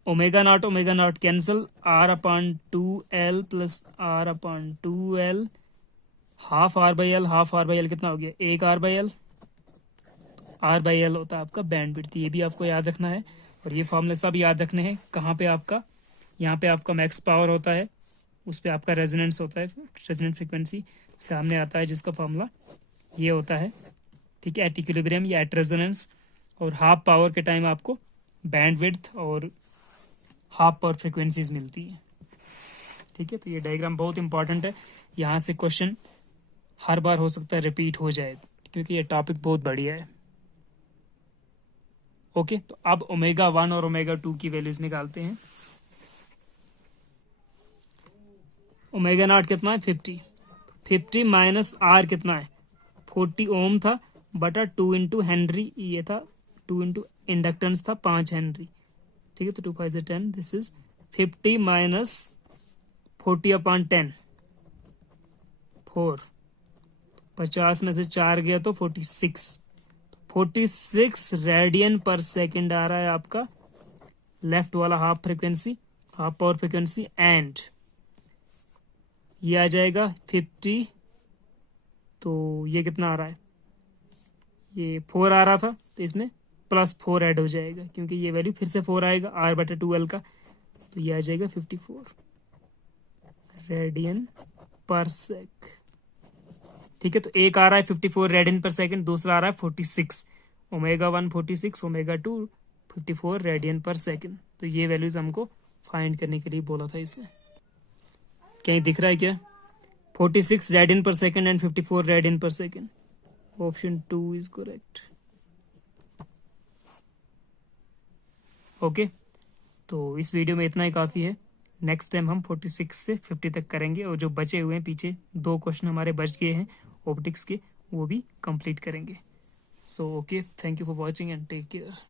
omega naught cancel, R/2L plus R/2L, half R/L कितना हो गया, 1 R/L। R/L होता है आपका बैंडविड्थ, ये भी आपको याद रखना है। और ये फॉर्मूले सब याद रखने हैं। कहाँ पे आपका, यहाँ पे आपका मैक्स पावर होता है, उस पर आपका रेजोनेंस होता है, रेजोनेंट फ्रीक्वेंसी सामने आता है, जिसका फॉर्मूला ये होता है। ठीक है, एट इक्विलिब्रियम या एट रेजोनेंस। और हाफ पावर के टाइम आपको बैंडविड्थ और हाफ पावर फ्रीक्वेंसीज मिलती है। ठीक है, तो ये डायग्राम बहुत इंपॉर्टेंट है, यहाँ से क्वेश्चन हर बार हो सकता है रिपीट हो जाए, क्योंकि ये टॉपिक बहुत बढ़िया है। ओके, तो अब ओमेगा 1 और ओमेगा 2 की वैल्यूज निकालते हैं। ओमेगा नॉट कितना है, 50 माइनस R कितना है, 40 ओम था, बटा 2 इंटू हेनरी, ये था 2 इंटू इंडक्टेंस था 5 हेनरी। ठीक है, तो 2 5 से 10, दिस इज 50 माइनस 40/10, 4, 50 में से 4 गया तो 46 रेडियन पर सेकेंड आ रहा है आपका लेफ्ट वाला हाफ पावर फ्रीक्वेंसी। एंड ये आ जाएगा 50, तो ये कितना आ रहा है, ये 4 आ रहा था, तो इसमें प्लस 4 ऐड हो जाएगा, क्योंकि ये वैल्यू फिर से 4 आएगा R/2L का, तो ये आ जाएगा 54 रेडियन पर सेक। ठीक है, तो एक आ रहा है 54 रेडियन पर सेकंड, दूसरा आ रहा है 46, ओमेगा 1 46, ओमेगा 2 54 रेडियन पर सेकंड। तो ये वैल्यूज हमको फाइंड करने के लिए बोला था इसे। कहीं दिख रहा है क्या, 46 रेडियन पर सेकंड एंड 54 रेडियन पर second. Option 2 is correct. Okay, तो इस वीडियो में इतना ही काफ़ी है। नेक्स्ट टाइम हम 46 से 50 तक करेंगे, और जो बचे हुए हैं पीछे 2 क्वेश्चन हमारे बच गए हैं ऑप्टिक्स के, वो भी कंप्लीट करेंगे। So okay, thank you for watching and take care.